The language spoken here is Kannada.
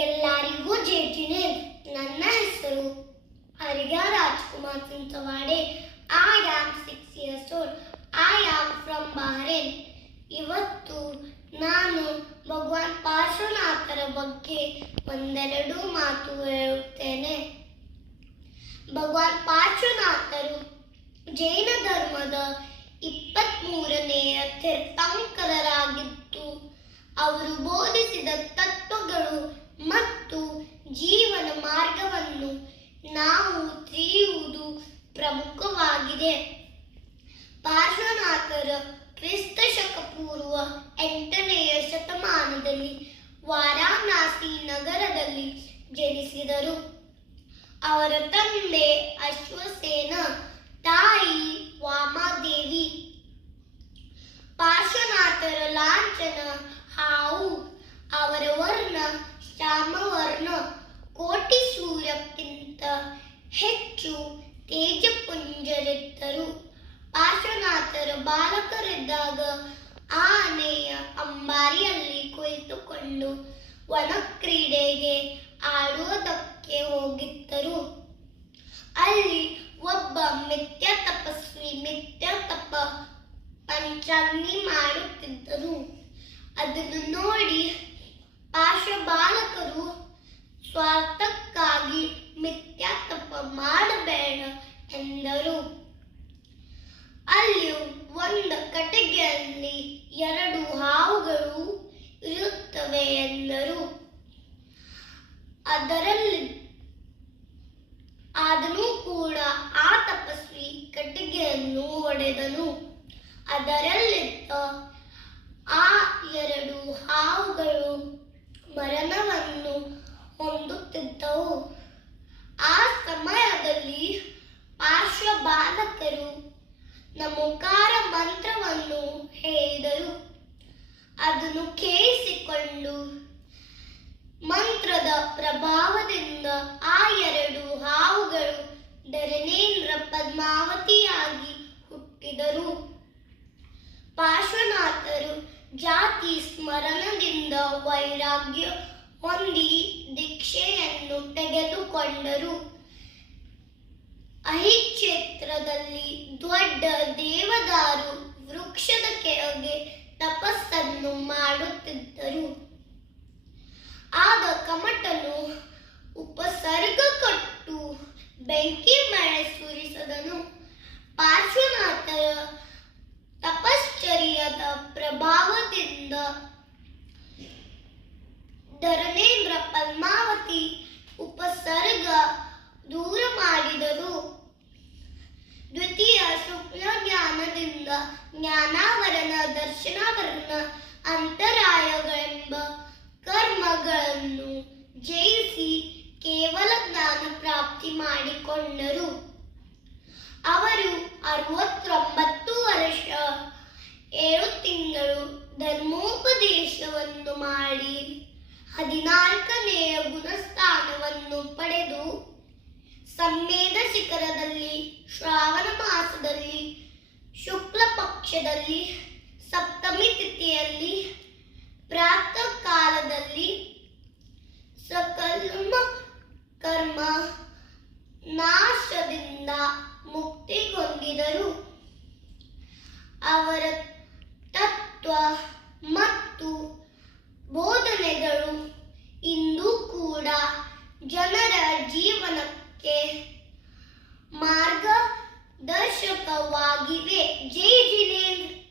ಎಲ್ಲರಿಗೂ ಜೇಟಿನೇ ನನ್ನ ಹೆಸರು ಹರಿಗ Rajkumar ಸಿಂತವಾಡೆ I am six years old I am from Bahrain ಇವತ್ತು ನಾನು ಭಗವಾನ್ ಪಾರ್ಶ್ವನಾಥರ ಬಗ್ಗೆ ಒಂದೆರಡು ಮಾತು ಹೇಳುತ್ತೇನೆ. ಭಗವಾನ್ ಪಾರ್ಶ್ವನಾಥರು ಜೈನ ಧರ್ಮದ ಇಪ್ಪತ್ಮೂರನೆಯ ತೀರ್ಥಂಕರರಾಗಿದ್ದು, ಅವರು ಬೋಧಿಸಿದ ತತ್ವಗಳು ಮತ್ತು ಜೀವನ ಮಾರ್ಗವನ್ನು ನಾವು ತಿಳಿಯುವುದು ಪ್ರಮುಖವಾಗಿದೆ. ಪಾರ್ಶ್ವನಾಥರ ಕ್ರಿಸ್ತ ಶಕ ಪೂರ್ವ ಎಂಟನೆಯ ಶತಮಾನದಲ್ಲಿ ವಾರಾಣಸಿ ನಗರದಲ್ಲಿ ಜನಿಸಿದರು. ಅವರ ತಂದೆ ಅಶ್ವಸೇನ, ತಾಯಿ ವಾಮಾದೇವಿ. ಪಾರ್ಶ್ವನಾಥರ ಲಾಂಛನ ಹಾವು ಅವರ ವರ್ಣ ಶ್ಯಾಮವರ್ಣ ಕೋಟಿ ಸೂರ್ಯಕ್ಕಿಂತ ಹೆಚ್ಚು ತೇಜಪುಂಜರಿದ್ದರು. ಪಾರ್ಶ್ವನಾಥರ ಬಾಲಕರಿದ್ದಾಗ ಆನೆಯ ಅಂಬಾರಿಯಲ್ಲಿ ಕುಳಿತುಕೊಂಡು ವನಕ್ರೀಡೆಗೆ ಆಡುವುದಕ್ಕೆ ಹೋಗಿದ್ದರು. ಅಲ್ಲಿ ಒಬ್ಬ ಮಿಥ್ಯ ತಪಸ್ವಿ ಮಿಥ್ಯ ತಪ ಪಂಚಾಗ್ನಿ ಮಾಡುತ್ತಿದ್ದರು. ಅದನ್ನು ಎಂದರು. ಅಲ್ಲಿ ಒಂದು ಕಟ್ಟಿಗೆಯಲ್ಲಿ ಎರಡು ಹಾವುಗಳು ಇರುತ್ತವೆ ಎಂದರು. ಅದರಲ್ಲಿ ಆದರೂ ಕೂಡ ಆ ತಪಸ್ವಿ ಕಟ್ಟಿಗೆಯನ್ನು ಹೊಡೆದನು ಅದರಲ್ಲಿದ್ದ ಆ ಎರಡು ಹಾವುಗಳು ಮರಣವನ್ನು ಹೊಂದುತ್ತಿದ್ದವು. ಆ ಸಮಯದಲ್ಲಿ ಅದನ್ನು ಕೇಳಿಸಿಕೊಂಡು ಮಂತ್ರದ ಪ್ರಭಾವದಿಂದ ಆ ಎರಡು ಹಾವುಗಳು ಧರಣೇಂದ್ರ ಪದ್ಮಾವತಿಯಾಗಿ ಹುಟ್ಟಿದರು. ಪಾರ್ಶ್ವನಾಥರು ಜಾತಿ ಸ್ಮರಣದಿಂದ ವೈರಾಗ್ಯ ಹೊಂದಿ ದೀಕ್ಷೆಯನ್ನು ತೆಗೆದುಕೊಂಡರು. ಅಹಿ ಬೆಂಕಿ ಮಳೆ ಸುರಿಸದನು. ಪಾರ್ಶ್ವನಾಥರ ತಪಶ್ಚರ್ಯದ ಪ್ರಭಾವದಿಂದ ಧರಣೇಂದ್ರ ಪದ್ಮಾವತಿ ಉಪಸರ್ಗ ದೂರ ಮಾಡಿದರು. ದ್ವಿತೀಯ ಶುಕ್ಲ ಜ್ಞಾನದಿಂದ ಜ್ಞಾನಾವರಣ, ದರ್ಶನಾವರಣ, ಅಂತರಾಯಗಳೆಂಬ ಕರ್ಮಗಳನ್ನು ಜಯಿಸಿ ಕೇವಲ ಮಾಡಿಕೊಂಡರು. ಅವರು ಅರವತ್ತೊಂಬತ್ತು ವರ್ಷ ಏಳು ತಿಂಗಳು ಧರ್ಮೋಪದೇಶವನ್ನು ಮಾಡಿ ಹದಿನಾಲ್ಕನೆಯ ಗುಣಸ್ಥಾನವನ್ನು ಪಡೆದು ಸಂವೇದ ಶಿಖರದಲ್ಲಿ ಶ್ರಾವಣ ಮಾಸದಲ್ಲಿ ಶುಕ್ಲ ಪಕ್ಷದಲ್ಲಿ ಸಪ್ತಮಿ ತಿಥಿಯಲ್ಲಿ ತತ್ವ ಮತ್ತು ಬೋಧನೆಗಳು ಇಂದು ಕೂಡ ಜನರ ಜೀವನಕ್ಕೆ ಮಾರ್ಗದರ್ಶಕವಾಗಿವೆ. ಜೈ ಜಿನೇಂದ್ರ.